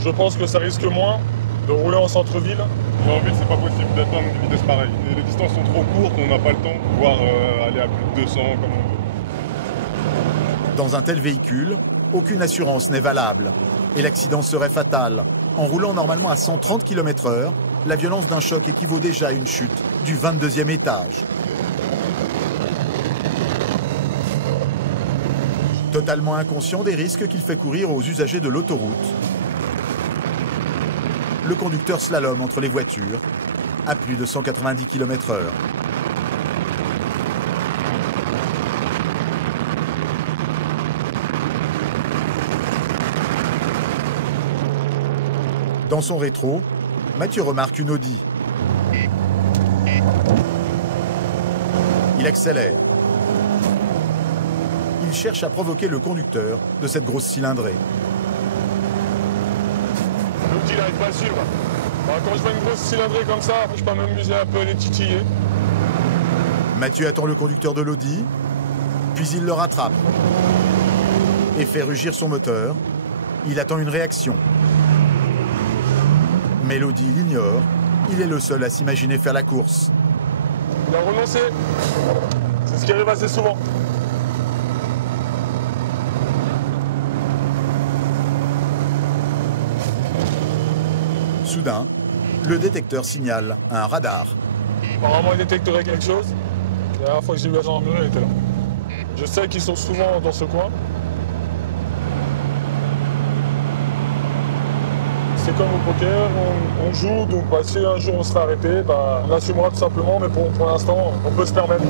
Je pense que ça risque moins. de rouler en centre-ville. Et en ville, c'est pas possible d'atteindre une vitesse pareille. Et les distances sont trop courtes, on n'a pas le temps de pouvoir aller à plus de 200 comme on veut. Dans un tel véhicule, aucune assurance n'est valable et l'accident serait fatal. En roulant normalement à 130 km/h, la violence d'un choc équivaut déjà à une chute du 22e étage. Totalement inconscient des risques qu'il fait courir aux usagers de l'autoroute, le conducteur slalom entre les voitures à plus de 190 km/h. Dans son rétro, Mathieu remarque une Audi. Il accélère. Il cherche à provoquer le conducteur de cette grosse cylindrée. L'Audi, il n'arrive pas à suivre. Quand je vois une grosse cylindrée comme ça, je peux m'amuser un peu à les titiller. Mathieu attend le conducteur de l'Audi, puis il le rattrape et fait rugir son moteur. Il attend une réaction. Mais l'Audi l'ignore, il est le seul à s'imaginer faire la course. Il a renoncé. C'est ce qui arrive assez souvent. Soudain, le détecteur signale un radar. Apparemment, il détecterait quelque chose. La dernière fois que j'ai vu la gendarmerie, elle était là. Je sais qu'ils sont souvent dans ce coin. C'est comme au poker, on joue, donc si un jour on se fait arrêter, on assumera tout simplement, mais pour l'instant, on peut se permettre.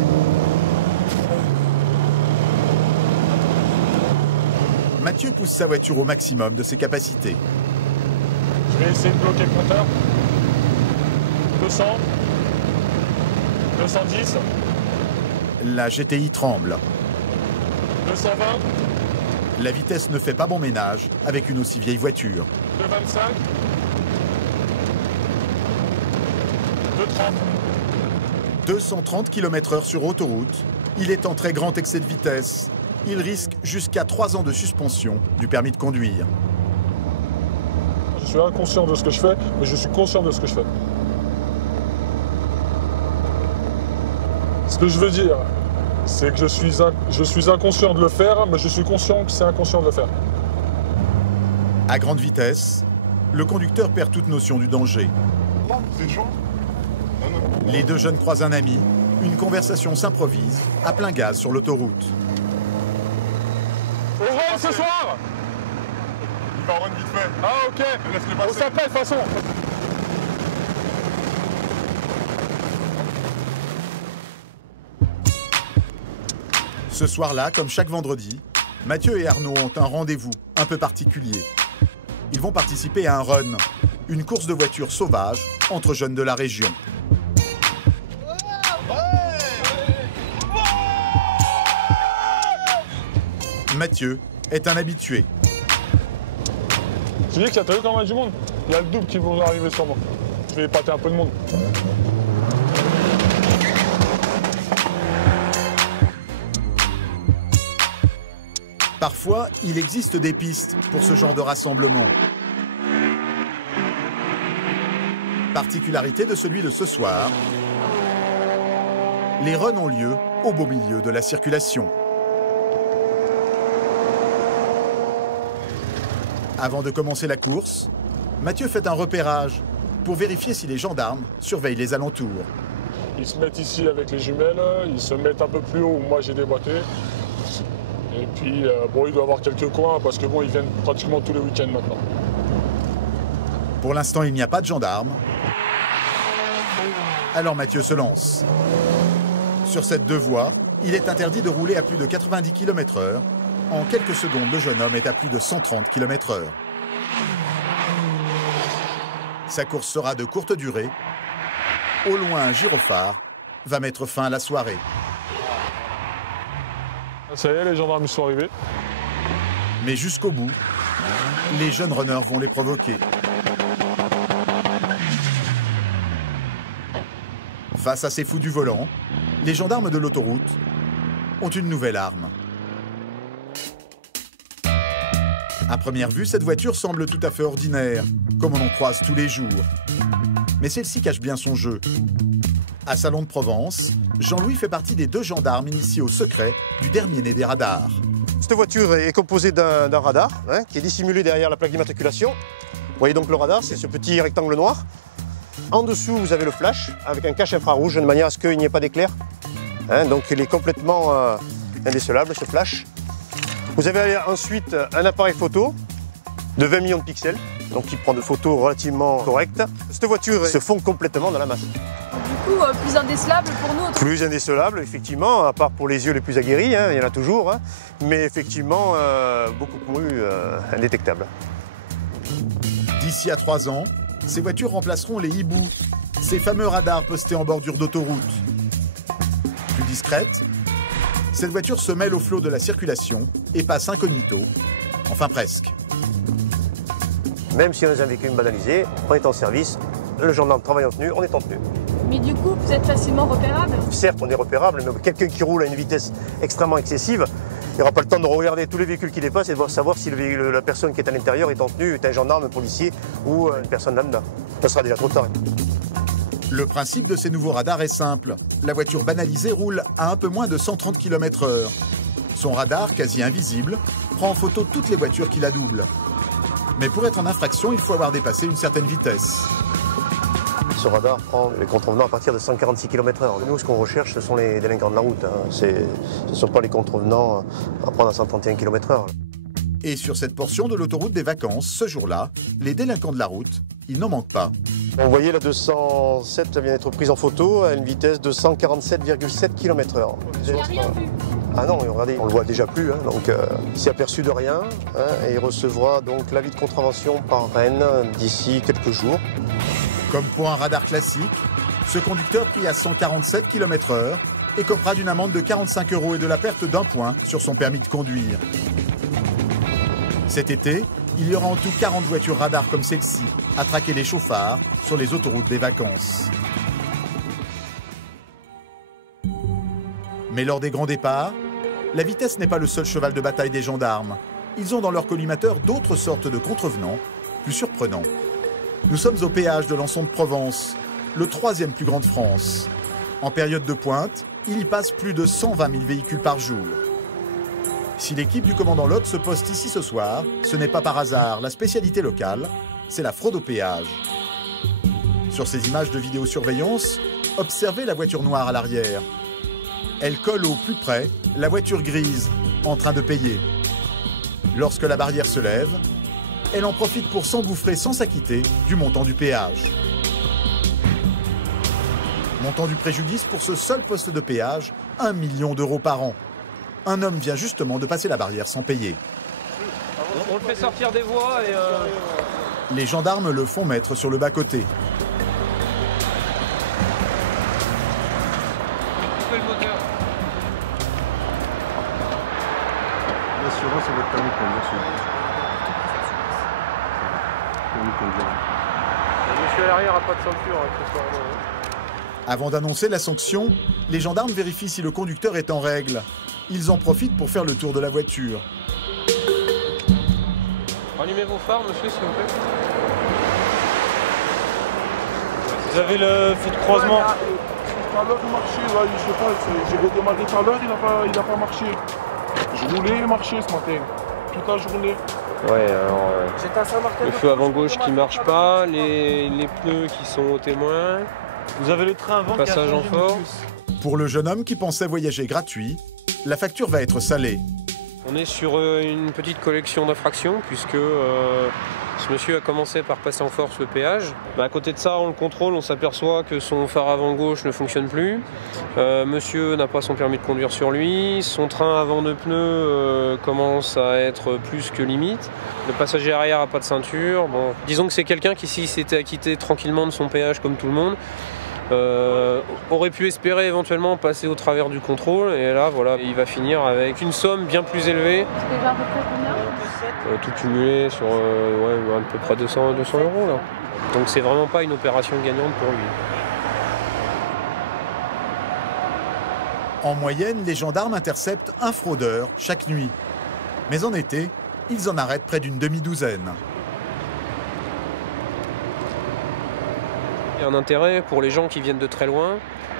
Mathieu pousse sa voiture au maximum de ses capacités. Je vais essayer de bloquer le compteur. 200, 210. La GTI tremble. 220. La vitesse ne fait pas bon ménage avec une aussi vieille voiture. 225. 230. 230 km/h sur autoroute. Il est en très grand excès de vitesse. Il risque jusqu'à 3 ans de suspension du permis de conduire. Je suis inconscient de ce que je fais, mais je suis conscient de ce que je fais. Ce que je veux dire, c'est que je suis inconscient de le faire, mais je suis conscient que c'est inconscient de le faire. À grande vitesse, le conducteur perd toute notion du danger. C'est chaud. Les deux jeunes croisent un ami. Une conversation s'improvise à plein gaz sur l'autoroute. Au run ce soir. Il va run vite fait. Ah ok, on s'appelle de toute façon. Ce soir-là, comme chaque vendredi, Mathieu et Arnaud ont un rendez-vous un peu particulier. Ils vont participer à un run, une course de voitures sauvage entre jeunes de la région. Mathieu est un habitué. Tu dis qu'il y a quand même du monde. Il y a le double qui vont arriver sur moi. Je vais épater un peu de monde. Parfois, il existe des pistes pour ce genre de rassemblement. Particularité de celui de ce soir, les runs ont lieu au beau milieu de la circulation. Avant de commencer la course, Mathieu fait un repérage pour vérifier si les gendarmes surveillent les alentours. Ils se mettent ici avec les jumelles, ils se mettent un peu plus haut où moi j'ai déboîté. Et puis, bon, il doit y avoir quelques coins parce que bon, ils viennent pratiquement tous les week-ends maintenant. Pour l'instant, il n'y a pas de gendarmes. Alors Mathieu se lance. Sur cette deux voies, il est interdit de rouler à plus de 90 km/h. En quelques secondes, le jeune homme est à plus de 130 km/h. Sa course sera de courte durée. Au loin, un gyrophare va mettre fin à la soirée. Ça y est, les gendarmes sont arrivés. Mais jusqu'au bout, les jeunes runners vont les provoquer. Face à ces fous du volant, les gendarmes de l'autoroute ont une nouvelle arme. À première vue, cette voiture semble tout à fait ordinaire, comme on en croise tous les jours. Mais celle-ci cache bien son jeu. À Salon de Provence, Jean-Louis fait partie des 2 gendarmes initiés au secret du dernier né des radars. Cette voiture est composée d'un radar qui est dissimulé derrière la plaque d'immatriculation. Vous voyez donc le radar, c'est ce petit rectangle noir. En dessous, vous avez le flash avec un cache infrarouge de manière à ce qu'il n'y ait pas d'éclair. Donc il est complètement indécelable ce flash. Vous avez ensuite un appareil photo de 20 millions de pixels, donc qui prend des photos relativement correctes. Cette voiture se fond complètement dans la masse. Du coup, plus indécelable pour nous. Plus indécelable, effectivement, à part pour les yeux les plus aguerris, il y en a toujours, mais effectivement beaucoup plus indétectable. D'ici à 3 ans, ces voitures remplaceront les hiboux, ces fameux radars postés en bordure d'autoroute. Plus discrète, cette voiture se mêle au flot de la circulation et passe incognito, enfin presque. Même si on est un véhicule banalisé, on est en service, le gendarme travaille en tenue, on est en tenue. Mais du coup, vous êtes facilement repérable? Certes, on est repérable, mais quelqu'un qui roule à une vitesse extrêmement excessive, il n'aura pas le temps de regarder tous les véhicules qui dépassent et de savoir si la personne qui est à l'intérieur est en tenue, est un gendarme, un policier ou une personne lambda. Ça sera déjà trop tard. Le principe de ces nouveaux radars est simple. La voiture banalisée roule à un peu moins de 130 km/h. Son radar, quasi invisible, prend en photo toutes les voitures qui la doublent. Mais pour être en infraction, il faut avoir dépassé une certaine vitesse. Ce radar prend les contrevenants à partir de 146 km/h. Nous, ce qu'on recherche, ce sont les délinquants de la route. Ce ne sont pas les contrevenants à prendre à 131 km/h. Et sur cette portion de l'autoroute des vacances, ce jour-là, les délinquants de la route, ils n'en manquent pas. Vous voyez, la 207 vient d'être prise en photo à une vitesse de 147,7 km/h. Il n'y a rien vu. Ah non, regardez, on le voit déjà plus, donc il s'est aperçu de rien et il recevra donc l'avis de contravention par Rennes d'ici quelques jours. Comme pour un radar classique, ce conducteur pris à 147 km/h écopera d'une amende de 45 € et de la perte d'un point sur son permis de conduire. Cet été, il y aura en tout 40 voitures radars comme celle-ci à traquer les chauffards sur les autoroutes des vacances. Mais lors des grands départs, la vitesse n'est pas le seul cheval de bataille des gendarmes. Ils ont dans leur collimateur d'autres sortes de contrevenants, plus surprenants. Nous sommes au péage de Lançon de Provence, le 3e plus grand de France. En période de pointe, il y passe plus de 120 000 véhicules par jour. Si l'équipe du commandant Lot se poste ici ce soir, ce n'est pas par hasard. La spécialité locale, c'est la fraude au péage. Sur ces images de vidéosurveillance, observez la voiture noire à l'arrière. Elle colle au plus près la voiture grise, en train de payer. Lorsque la barrière se lève, elle en profite pour s'engouffrer sans s'acquitter du montant du péage. Montant du préjudice pour ce seul poste de péage, 1 million d'euros par an. Un homme vient justement de passer la barrière sans payer. On le fait sortir des voies et... Les gendarmes le font mettre sur le bas-côté. Coupez le moteur. L'assurance, c'est votre permis de conduire. Permis de conduire. Le monsieur à l'arrière n'a pas de ceinture accessoirement. Avant d'annoncer la sanction, les gendarmes vérifient si le conducteur est en règle. Ils en profitent pour faire le tour de la voiture. Allumez vos phares, monsieur, s'il vous plaît. Vous avez le feu de croisement. Tout à l'heure, il marchait, là, je sais pas, j'ai redémarré tout à l'heure, il n'a pas marché. Je roulais et marchais ce matin, toute la journée. Ouais, alors le feu avant gauche qui marche pas, les pneus qui sont au témoin. Vous avez le train avant passage en fort. Pour le jeune homme qui pensait voyager gratuit, la facture va être salée. On est sur une petite collection d'infractions puisque ce monsieur a commencé par passer en force le péage. À côté de ça, on le contrôle, on s'aperçoit que son phare avant gauche ne fonctionne plus. Monsieur n'a pas son permis de conduire sur lui. Son train avant de pneus commence à être plus que limite. Le passager arrière n'a pas de ceinture. Bon, disons que c'est quelqu'un qui, s'il s'était acquitté tranquillement de son péage comme tout le monde, aurait pu espérer éventuellement passer au travers du contrôle et là voilà, il va finir avec une somme bien plus élevée. C'est déjà à peu près combien? Tout cumulé sur à peu près 200 € là. Donc c'est vraiment pas une opération gagnante pour lui. En moyenne, les gendarmes interceptent un fraudeur chaque nuit. Mais en été, ils en arrêtent près d'une demi-douzaine. Il y a un intérêt pour les gens qui viennent de très loin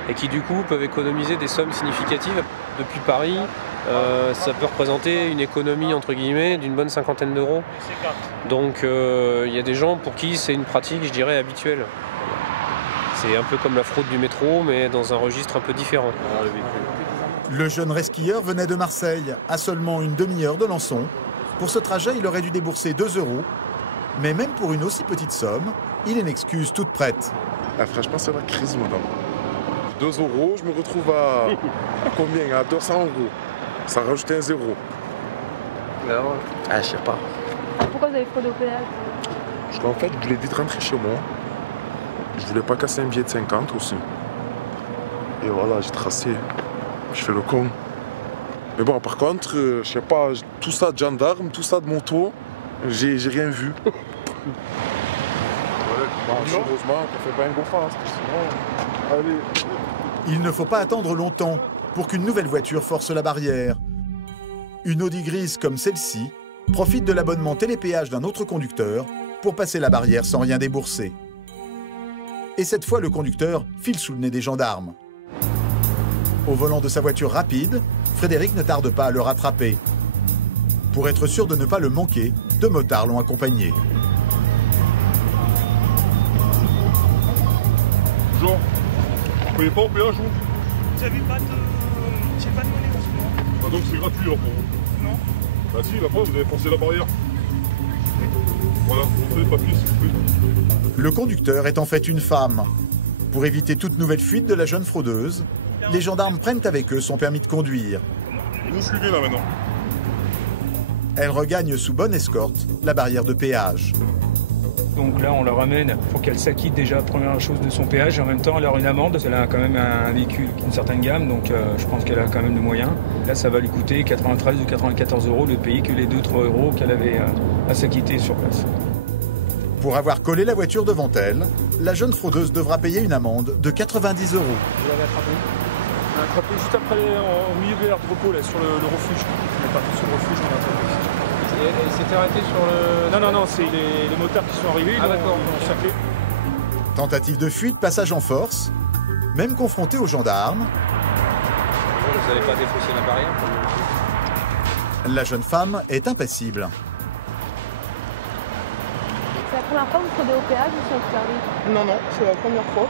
et qui du coup peuvent économiser des sommes significatives. Depuis Paris, ça peut représenter une économie entre guillemets d'une bonne cinquantaine d'euros. Donc il y a des gens pour qui c'est une pratique, je dirais, habituelle. C'est un peu comme la fraude du métro, mais dans un registre un peu différent. Le jeune resquilleur venait de Marseille, à seulement une demi-heure de Lançon. Pour ce trajet, il aurait dû débourser 2 €. Mais même pour une aussi petite somme, il a une excuse toute prête. Ah, franchement, c'est la crise, madame. 2 €, je me retrouve à combien? À 200 €. Ça rajoute un 0. Ah, je sais pas. Pourquoi vous avez fraudé au péage? Parce qu'en fait, je voulais vite rentrer chez moi. Je voulais pas casser un billet de 50 aussi. Et voilà, j'ai tracé. Je fais le con. Mais bon, par contre, je sais pas, tout ça de gendarme, tout ça de moto, j'ai rien vu. Heureusement qu'on fait pas un go fast, sinon... Allez. Il ne faut pas attendre longtemps pour qu'une nouvelle voiture force la barrière. Une Audi grise comme celle-ci profite de l'abonnement télépéage d'un autre conducteur pour passer la barrière sans rien débourser. Et cette fois, le conducteur file sous le nez des gendarmes. Au volant de sa voiture rapide, Frédéric ne tarde pas à le rattraper. Pour être sûr de ne pas le manquer, 2 motards l'ont accompagné. Bonjour. Vous payez pas au péage, vous? J'ai pas de monnaie en ce moment. Ah, donc c'est gratuit là pour vous? Non. Bah si, la preuve, vous avez forcé la barrière. Voilà, vous avez le papier s'il vous plaît. Le conducteur est en fait une femme. Pour éviter toute nouvelle fuite de la jeune fraudeuse, les gendarmes prennent avec eux son permis de conduire. Vous suivez là maintenant. Elle regagne sous bonne escorte la barrière de péage. Donc là, on la ramène pour qu'elle s'acquitte déjà, première chose, de son péage. Et en même temps, elle aura une amende. Elle a quand même un véhicule d'une certaine gamme, donc je pense qu'elle a quand même les moyens. Là, ça va lui coûter 93 ou 94 € de payer que les 2-3 € qu'elle avait à s'acquitter sur place. Pour avoir collé la voiture devant elle, la jeune fraudeuse devra payer une amende de 90 €. Vous l'avez attrapé? On l'a attrapé juste après, au milieu de l'air de repos, là, sur le refuge. On est parti sur le refuge, on l'a attrapé. Il s'était arrêté sur le... Non, c'est les motards qui sont arrivés, ah, d'accord. Ils ont cerclé. Tentative de fuite, passage en force. Même confronté aux gendarmes, Vous n'avez pas défaussé la barrière pour la jeune femme est impassible. C'est la première fois que vous fraudez au péage ou c'est interdit? Non, c'est la première fois.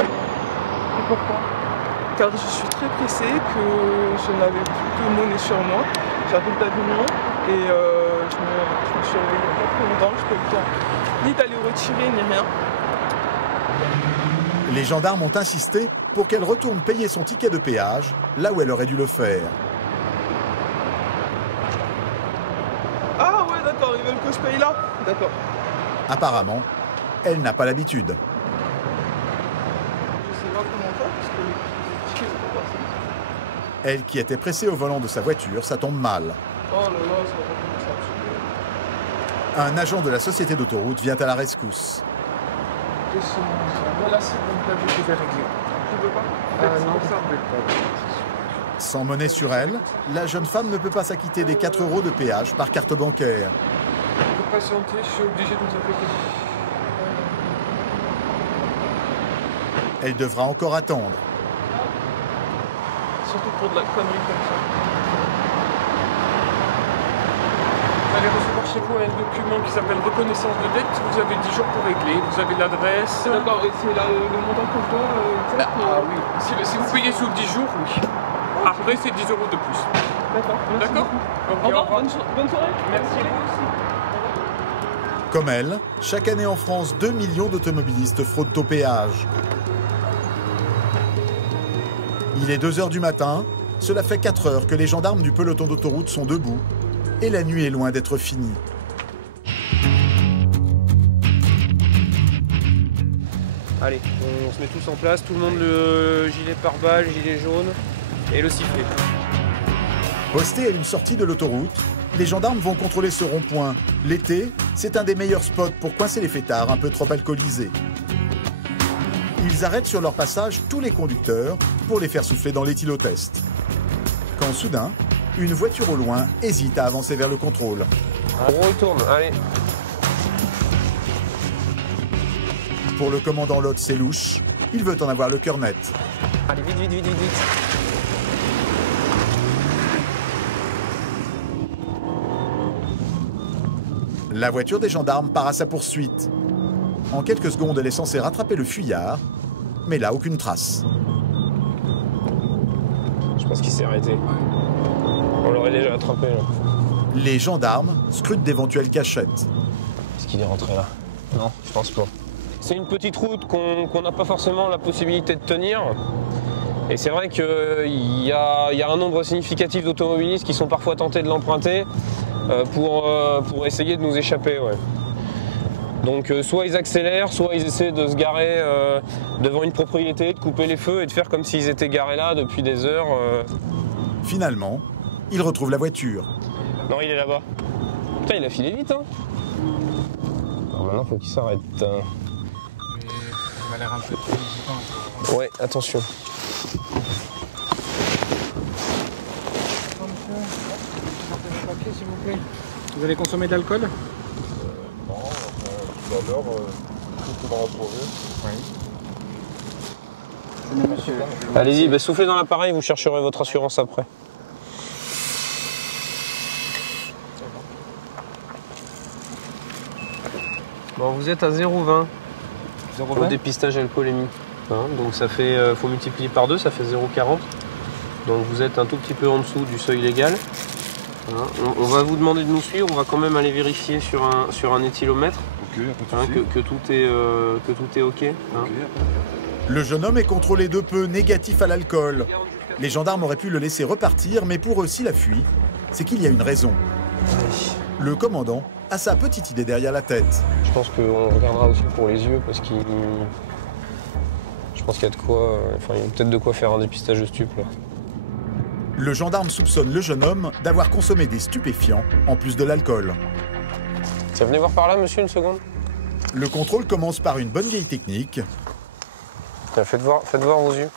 Et pourquoi? Car je suis très pressée, que je n'avais plus de monnaie sur moi. J'arrive d'Avignon et je me suis réveillée il n'y a pas très longtemps. Je n'ai pas eu le temps ni d'aller retirer ni rien. Les gendarmes ont insisté pour qu'elle retourne payer son ticket de péage là où elle aurait dû le faire. Ah ouais, d'accord, ils veulent que je paye là. D'accord. Apparemment, elle n'a pas l'habitude. Je sais pas comment faire parce que le ticket c'est pas passé. Elle qui était pressée au volant de sa voiture, ça tombe mal. Oh là là, ça va pas commencer à tuer. Un agent de la société d'autoroute vient à la rescousse. Voilà, c'est bon, là je vais régler. Tu veux pas? Non, ça ne veut pas. Sans monnaie sur elle, la jeune femme ne peut pas s'acquitter des 4 € de péage par carte bancaire. Pour patienter, je suis obligé de vous appeler. Elle devra encore attendre. Surtout pour de la connerie comme ça. Vous allez recevoir chez vous un document qui s'appelle reconnaissance de dette. Vous avez 10 jours pour régler. Vous avez l'adresse. D'accord, et c'est le montant que je dois Ah oui. Si vous payez sous 10 jours, oui. Après, c'est 10 € de plus. D'accord. D'accord. Au revoir. Bonne soirée. Merci. Comme elle, chaque année en France, 2 millions d'automobilistes fraudent au péage. Il est 2 h du matin, cela fait 4 heures que les gendarmes du peloton d'autoroute sont debout et la nuit est loin d'être finie. Allez, on se met tous en place, tout le monde le gilet pare-balles, gilet jaune et le sifflet. Postés à une sortie de l'autoroute, les gendarmes vont contrôler ce rond-point. L'été, c'est un des meilleurs spots pour coincer les fêtards un peu trop alcoolisés. Ils arrêtent sur leur passage tous les conducteurs pour les faire souffler dans l'éthylotest. Quand soudain, une voiture au loin hésite à avancer vers le contrôle. On retourne, allez. Pour le commandant Lot, c'est louche. Il veut en avoir le cœur net. Allez, vite, vite, vite, vite, vite. La voiture des gendarmes part à sa poursuite. En quelques secondes, elle est censée rattraper le fuyard, mais là, aucune trace. Je pense qu'il s'est arrêté. On l'aurait déjà attrapé là. Les gendarmes scrutent d'éventuelles cachettes. Est-ce qu'il est rentré là? Non, je pense pas. C'est une petite route qu'on n'a pas forcément la possibilité de tenir. Et c'est vrai qu'il y a un nombre significatif d'automobilistes qui sont parfois tentés de l'emprunter pour essayer de nous échapper. Ouais. Donc soit ils accélèrent, soit ils essaient de se garer devant une propriété, de couper les feux et de faire comme s'ils étaient garés là depuis des heures. Finalement, ils retrouvent la voiture. Non, il est là-bas. Putain, il a filé vite, hein. Alors maintenant, faut qu'il s'arrête. Il m'a l'air un peu trop hésitant. Ouais, attention. S'il vous plaît. Vous allez consommer de l'alcool? Non, tout à l'heure, tout va retrouver. Oui. Allez-y, bah, soufflez dans l'appareil, vous chercherez votre assurance après. Bon, vous êtes à 0,20 au dépistage alcoolémie. Hein, donc ça fait, faut multiplier par 2, ça fait 0,40. Donc vous êtes un tout petit peu en dessous du seuil légal. Hein, on va vous demander de nous suivre, on va quand même aller vérifier sur un éthylomètre que tout est OK. Hein. Le jeune homme est contrôlé de peu, négatif à l'alcool. Les gendarmes auraient pu le laisser repartir, mais pour eux, s'il a fui, c'est qu'il y a une raison. Le commandant a sa petite idée derrière la tête. Je pense qu'on regardera aussi pour les yeux, parce qu'il... Je pense qu'il y a de quoi... Enfin, il y a peut-être de quoi faire un dépistage de stup, là. Le gendarme soupçonne le jeune homme d'avoir consommé des stupéfiants, en plus de l'alcool. Ça, venez voir par là, monsieur, une seconde. Le contrôle commence par une bonne vieille technique. Faites voir vos yeux.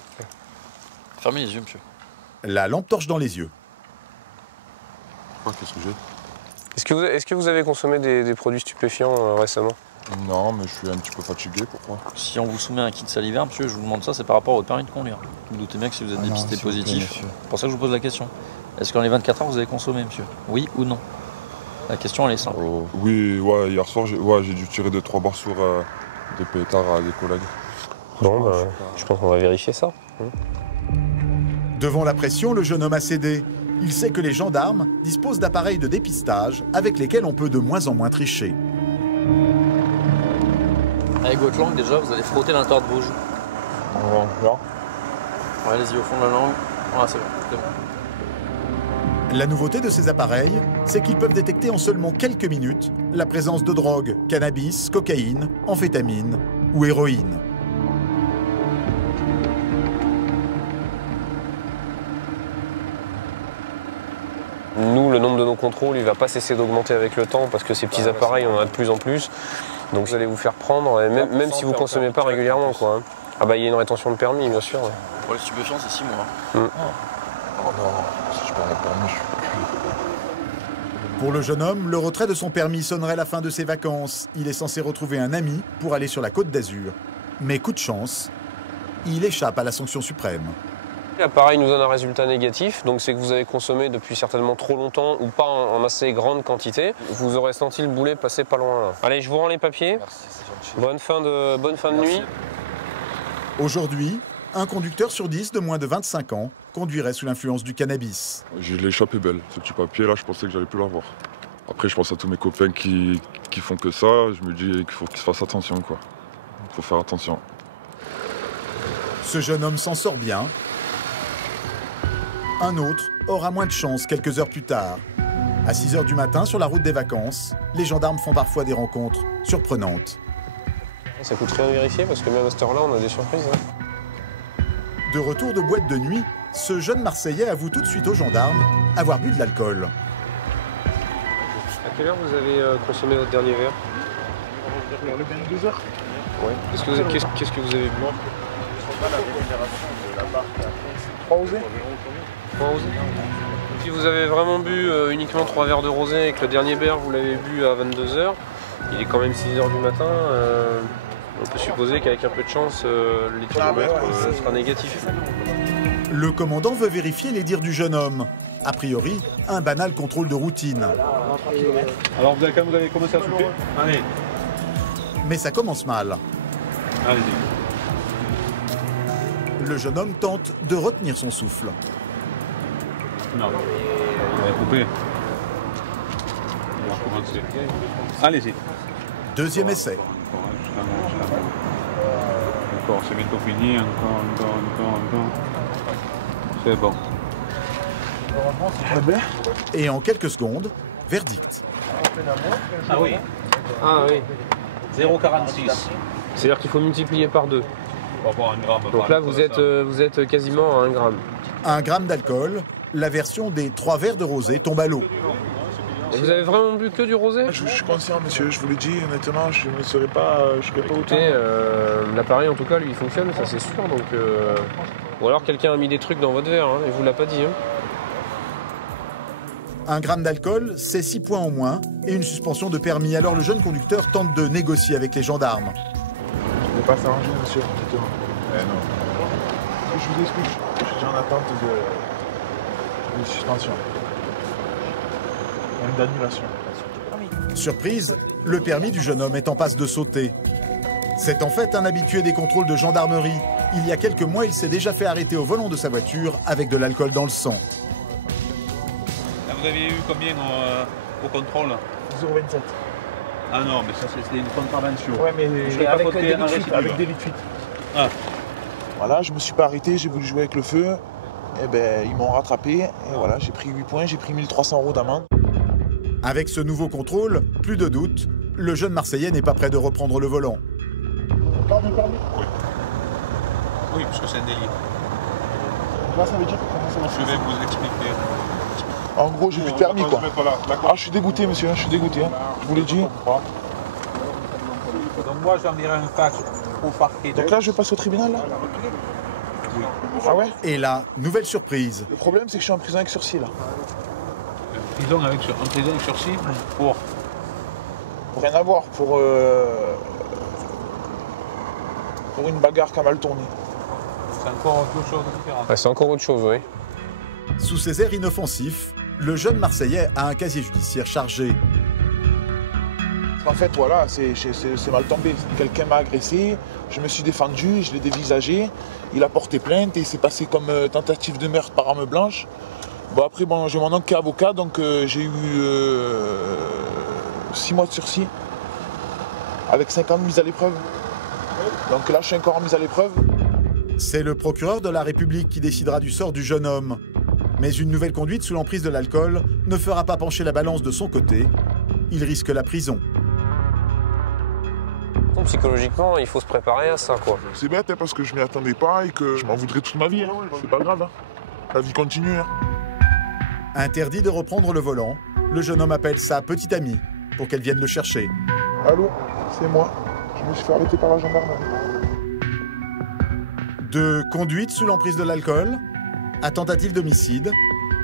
Fermez les yeux, monsieur. La lampe torche dans les yeux. Qu'est-ce que j'ai? Est-ce que vous avez consommé des produits stupéfiants récemment? Non, mais je suis un petit peu fatigué, pourquoi? Si on vous soumet un kit salivaire, monsieur, je vous demande ça, c'est par rapport au permis de conduire. Vous doutez bien que si vous êtes dépisté positif, c'est pour ça que je vous pose la question. Est-ce que dans les 24 heures, vous avez consommé, monsieur? Oui ou non? La question, elle est simple. Oui, ouais, hier soir, j'ai dû tirer 2-3 barres sur des pétards à des collègues. Bon, bah, je pense qu'on va vérifier ça. Devant la pression, le jeune homme a cédé. Il sait que les gendarmes disposent d'appareils de dépistage avec lesquels on peut de moins en moins tricher. Avec votre langue, déjà, vous allez frotter l'intérieur de vos joues. Là. Ouais, allez-y au fond de la langue. Voilà, c'est bon. La nouveauté de ces appareils, c'est qu'ils peuvent détecter en seulement quelques minutes la présence de drogue, cannabis, cocaïne, amphétamine ou héroïne. Nous, le nombre de nos contrôles, il ne va pas cesser d'augmenter avec le temps parce que ces petits appareils, on en a de plus en plus. Donc vous allez vous faire prendre, même si vous ne consommez pas régulièrement, quoi. Ah bah il y a une rétention de permis, bien sûr. Pour les stupéfiants, c'est 6 mois. Oh non, si je perds mon permis, Pour le jeune homme, le retrait de son permis sonnerait la fin de ses vacances. Il est censé retrouver un ami pour aller sur la Côte d'Azur. Mais coup de chance, il échappe à la sanction suprême. L'appareil nous donne un résultat négatif, donc c'est que vous avez consommé depuis certainement trop longtemps ou pas en assez grande quantité. Vous aurez senti le boulet passer pas loin là. Allez, je vous rends les papiers. Merci, c'est gentil. Bonne fin de nuit. Aujourd'hui, un conducteur sur 10 de moins de 25 ans conduirait sous l'influence du cannabis. J'ai l'échappée belle. Ce petit papier là, je pensais que j'allais plus l'avoir. Après, je pense à tous mes copains qui font que ça. Je me dis qu'il faut qu'ils fassent attention, quoi. Il faut faire attention. Ce jeune homme s'en sort bien. Un autre aura moins de chance quelques heures plus tard. À 6 h du matin, sur la route des vacances, les gendarmes font parfois des rencontres surprenantes. Ça coûte rien de vérifier parce que même à cette heure-là, on a des surprises. Hein. De retour de boîte de nuit, ce jeune Marseillais avoue tout de suite aux gendarmes avoir bu de l'alcool. À quelle heure vous avez consommé votre dernier verre? Vers le 22 h. Ouais. Qu'est-ce que vous avez bu? 3 osés. 3 osés. Si vous avez vraiment bu uniquement 3 verres de rosé et que le dernier verre vous l'avez bu à 22 h, il est quand même 6 h du matin, on peut supposer qu'avec un peu de chance, l'éthylomètre sera négatif. Le commandant veut vérifier les dires du jeune homme. A priori, un banal contrôle de routine. Alors quand vous avez commencé à souffler, allez. Mais ça commence mal. Allez-y. Le jeune homme tente de retenir son souffle. Non, vous avez coupé. On va recommencer. Allez-y. Deuxième essai. Encore, c'est bientôt fini. Encore. C'est bon. Et en quelques secondes, verdict. Ah oui. Ah oui. 0,46. C'est-à-dire qu'il faut multiplier par 2. Donc là, vous êtes quasiment à 1 gramme. 1 gramme d'alcool, la version des 3 verres de rosé tombe à l'eau. Et vous avez vraiment bu que du rosé? Je suis conscient, monsieur, je vous l'ai dit, honnêtement, je ne serais pas autant. L'appareil, en tout cas, lui, il fonctionne, ça c'est sûr. Donc, ou alors quelqu'un a mis des trucs dans votre verre, et vous l'a pas dit. 1 gramme d'alcool, c'est 6 points au moins et une suspension de permis. Alors le jeune conducteur tente de négocier avec les gendarmes. Je ne vais pas s'arranger, monsieur, honnêtement. Non. Je vous explique, je suis déjà en attente de suspension. Même d'annulation. Surprise, le permis du jeune homme est en passe de sauter. C'est en fait un habitué des contrôles de gendarmerie. Il y a quelques mois, il s'est déjà fait arrêter au volant de sa voiture avec de l'alcool dans le sang. Vous aviez eu combien au contrôle? 0,27. Ah non, mais ça c'était une contravention. Ouais, mais avec des litres fuite. Ah. Voilà, je me suis pas arrêté, j'ai voulu jouer avec le feu. Et ben, ils m'ont rattrapé. Et voilà, j'ai pris 8 points, j'ai pris 1 300 € d'amende. Avec ce nouveau contrôle, plus de doute, le jeune Marseillais n'est pas prêt de reprendre le volant. Permis. Oui, parce que c'est un délit. Là, ça veut dire comment ça va? Je vais vous expliquer. En gros, j'ai plus de permis, quoi. Ah, je suis dégoûté, monsieur, je suis dégoûté. Je vous l'ai dit. Donc moi, j'enverrai un fax au parquet. Donc là, je passe au tribunal, là? Oui. Ah ouais? Et là, nouvelle surprise. Le problème, c'est que je suis en prison avec sursis, là. En prison avec sursis pour rien à voir, pour une bagarre qui a mal tourné. C'est encore autre chose différente. Ouais, c'est encore autre chose, oui. Sous ses airs inoffensifs, le jeune Marseillais a un casier judiciaire chargé. En fait, voilà, c'est mal tombé. Quelqu'un m'a agressé, je me suis défendu, je l'ai dévisagé, il a porté plainte et c'est passé comme tentative de meurtre par arme blanche. Bon, après, bon, j'ai mon oncle qui est avocat, donc j'ai eu 6 mois de sursis avec 5 ans de mise à l'épreuve. Donc là, je suis encore en mise à l'épreuve. C'est le procureur de la République qui décidera du sort du jeune homme. Mais une nouvelle conduite sous l'emprise de l'alcool ne fera pas pencher la balance de son côté. Il risque la prison. Psychologiquement, il faut se préparer à ça, quoi. C'est bête, hein, parce que je m'y attendais pas et que je m'en voudrais toute ma vie. Hein. C'est pas grave, hein. La vie continue. Hein. Interdit de reprendre le volant, le jeune homme appelle sa petite amie pour qu'elle vienne le chercher. Allô, c'est moi. Je me suis fait arrêter par la gendarmerie. De conduite sous l'emprise de l'alcool à tentative d'homicide,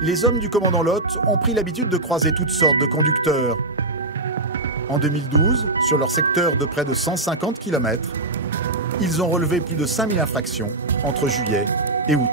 les hommes du commandant Lot ont pris l'habitude de croiser toutes sortes de conducteurs. En 2012, sur leur secteur de près de 150 km, ils ont relevé plus de 5000 infractions entre juillet et août.